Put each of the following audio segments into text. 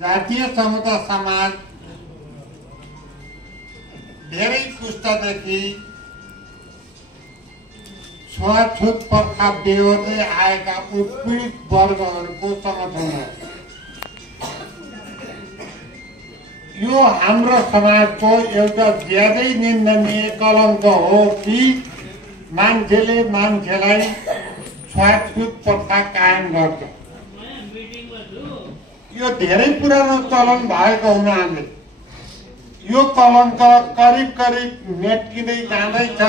जातीय समता समाज धेरै पुस्तादेखि छुवाछुत प्रथा बेहोर्दै आएका उत्पीडित वर्गहरूको संगठन हो। यो हाम्रो समाजको एउटा ज्यादै निन्दनीय कलङ्क हो कि मान्छेले मान्छेलाई छुवाछुत प्रथा कायम गर्छ। यो धेरै पुरानो चलन भएको हुनाले यो कलङ्क करिब करिब मेटिँदै जाँदैछ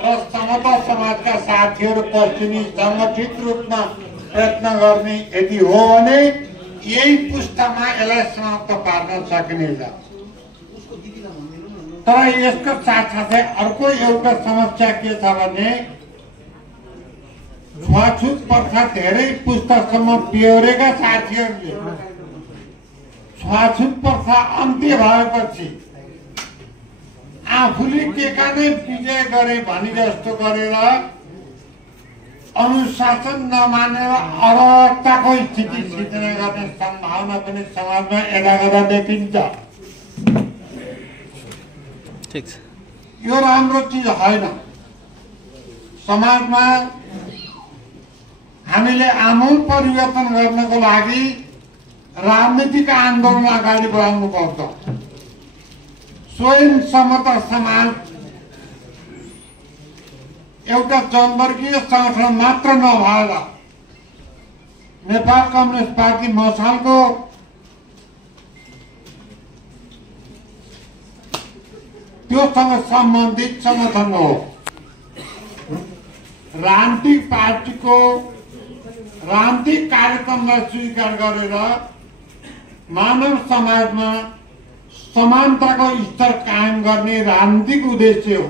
र समता समाजका साथीहरू पश्चिमी सङ्गठित रूपमा प्रयत्न गर्ने यदि हो भने यही पुस्तामा यसलाई समाप्त पार्न सकिनेछ। तर यसको साथसाथै अर्को एउटा समस्या के छ भने छुवाछुत प्रथा धेरै पुस्तासम्म बेहोरेका साथीहरूले छुवाछुत प्रथा अन्त्य भएपछि आफूले टेका नै विजय गरे भनी जस्तो गरेर अनुशासन नमानेर अराजकताको स्थिति सिर्जना गर्ने सम्भावना पनि समाजमा यदाकदा देखिन्छ। यो राम्रो चिज होइन। समाजमा हामीले आमूल परिवर्तन गर्नको लागि राजनीतिक आन्दोलन अगाडि बढाउनु पर्छ। स्वयं समता समाज एउटा जनवर्गीय संगठन मात्र नभएर नेपाल कम्युनिस्ट पार्टी मशालको त्योसँग सम्बन्धित संगठन हो। राजनीतिक पार्टीको राजनीतिक कार्यक्रमलाई स्वीकार गरेर मानव समाजमा समानताको स्तर कायम गर्ने राजनीतिक उद्देश्य हो।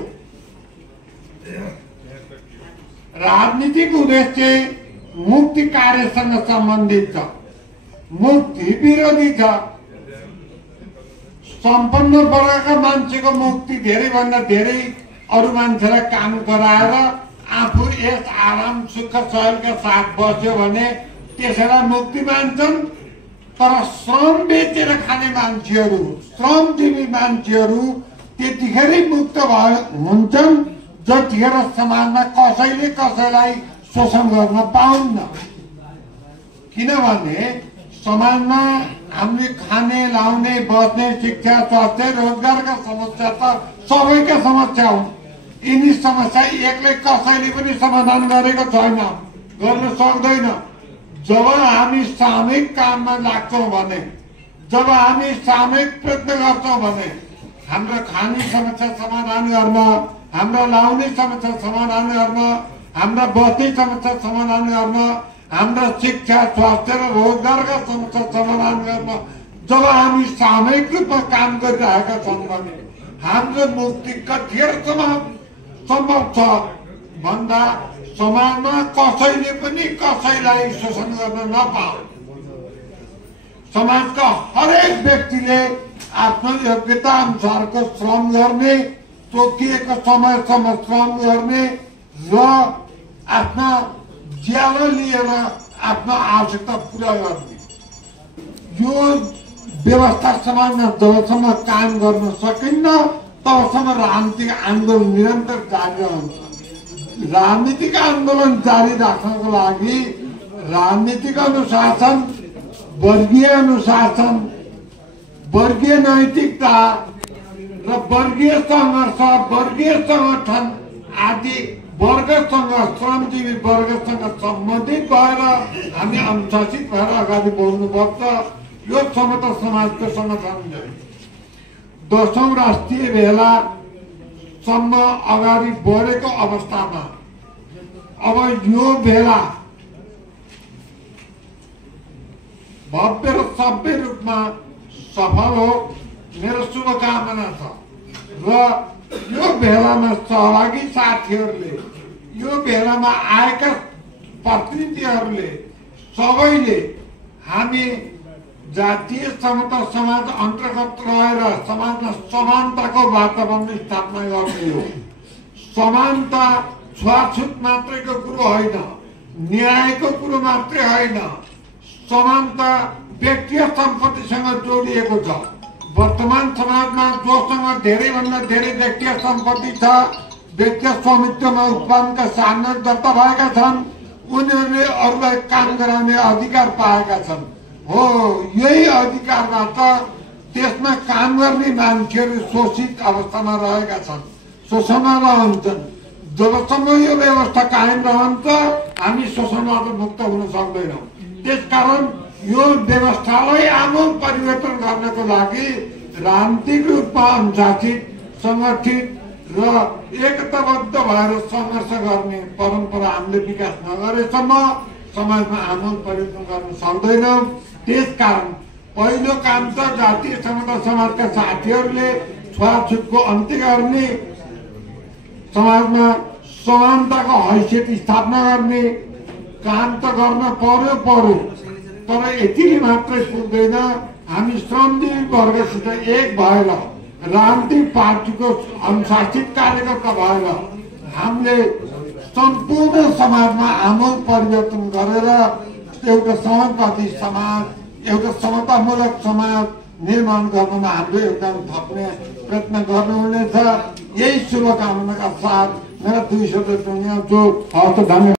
राजनीतिक उद्देश्य मुक्ति कार्यसँग सम्बन्धित छ, मुक्ति विरोधी छ। सम्पन्न वर्गका मान्छेको मुक्ति धेरै भन्दा धेरै अरू मान्छेलाई काम गराएर आफू यस आराम सुख सहलका साथ बस्यो भने त्यसैलाई मुक्ति मान्छन्। तर श्रम बेचेर खाने मान्छेहरू, श्रमजीवी मान्छेहरू त्यतिखेरै मुक्त हुन्छन् जतिखेर समाजमा कसैले कसैलाई शोषण गर्न पाउन्न। किनभने समाजमा हामीले खाने लाउने बस्ने शिक्षा स्वास्थ्य रोजगारका समस्या त सबैका समस्या हुन्। यिनी समस्या एक्लै कसैले पनि समाधान गरेको छैन, गर्न सक्दैन। जब हामी सामूहिक काममा लाग्छौँ भने, जब हामी सामूहिक प्रयत्न गर्छौँ भने हाम्रो खाने समस्या समाधान गर्न, हाम्रा लाउने समस्या समाधान गर्न, हाम्रा बस्ने समस्या समाधान गर्न, हाम्रा शिक्षा स्वास्थ्य र रोजगारका समस्या समाधान गर्न जब हामी सामूहिक रूपमा काम गरिरहेका छौँ भने हाम्रो मुक्ति कतिखेरसम्म सम्भव छ भन्दा समाजमा कसैले पनि कसैलाई शोषण गर्न नपाओ। समाजका हरेक व्यक्तिले आफ्नो योग्यता अनुसारको श्रम गर्ने, तोकिएको समयसम्म श्रम गर्ने र आफ्ना ज्याला लिएर आफ्नो आवश्यकता पुरा गर्ने। यो व्यवस्था समाजमा जबसम्म कायम गर्न सकिन्न तबसम्म राजनीतिक आन्दोलन निरन्तर जारी रहन्छ। राजनीतिक आन्दोलन जारी राख्नको लागि राजनीतिक अनुशासन, वर्गीय अनुशासन, वर्गीय नैतिकता र वर्गीय सङ्घर्ष, वर्गीय संगठन आदि वर्गसँग, श्रमजीवी वर्गसँग सम्बन्धित भएर हामी अनुशासित भएर अगाडि बढ्नुपर्छ। यो समता समाजको संगठन 10औं राष्ट्रिय भेलासम्म अगाडि बढेको अवस्थामा अब यो भेला भव्य र सभ्य रूपमा सफल हो, मेरो शुभकामना छ। र यो भेलामा सहभागी साथीहरूले, यो भेलामा आएका प्रतिनिधिहरूले सबैले हामी जातीय समता समाज अन्तर्गत रहेर समाजमा समानताको वातावरण स्थापना गर्ने हो। समानता छुवाछुत मात्रैको कुरो होइन, न्यायको कुरो मात्रै होइन। समानता व्यक्तिगत सम्पत्तिसँग जोडिएको छ। वर्तमान समाजमा जोसँग धेरैभन्दा धेरै व्यक्तिगत सम्पत्ति छ, व्यक्तिगत स्वामित्वमा उत्पादनका साधन दर्ता भएका छन्, उनीहरूले अरूलाई काम गराउने अधिकार पाएका छन्। हो, यही अधिकारबाट त्यसमा काम गर्ने मान्छेहरू शोषित अवस्थामा रहेका छन्, शोषणमा रहन्छन्। जबसम्म यो व्यवस्था कायम रहन्छ हामी शोषणबाट मुक्त हुन सक्दैनौँ। त्यसकारण यो व्यवस्थालाई आमूल परिवर्तन गर्नको लागि राजनीतिक रूपमा अनुशासित, सङ्गठित र एकताबद्ध भएर सङ्घर्ष गर्ने परम्परा हामीले विकास नगरेसम्म समाजमा आमूल परिवर्तन गर्न सक्दैनौँ। त्यसकारण पहिलो काम त जातीय समता समाजका साथीहरूले छुवाछुतको अन्त्य गर्ने, समाजमा समानताको हैसियत स्थापना गर्ने काम त गर्न पर्यो, तर यतिले मात्रै पुग्दैन। हामी श्रमजीवी वर्गसित एक भएर राजनीतिक पार्टीको अनुशासित कार्यकर्ता भएर हामीले सम्पूर्ण समाजमा आमूल परिवर्तन गरेर एउटा समाजवादी समाज, एउटा समतामूलक समाज निर्माण गर्नमा हाम्रो योगदान थप्ने प्रयत्न गर्नुहुनेछ। यही शुभकामनाका साथ मेरा 2 शब्द टुङ्ग्याउँछु। हवस् त, धन्यवाद।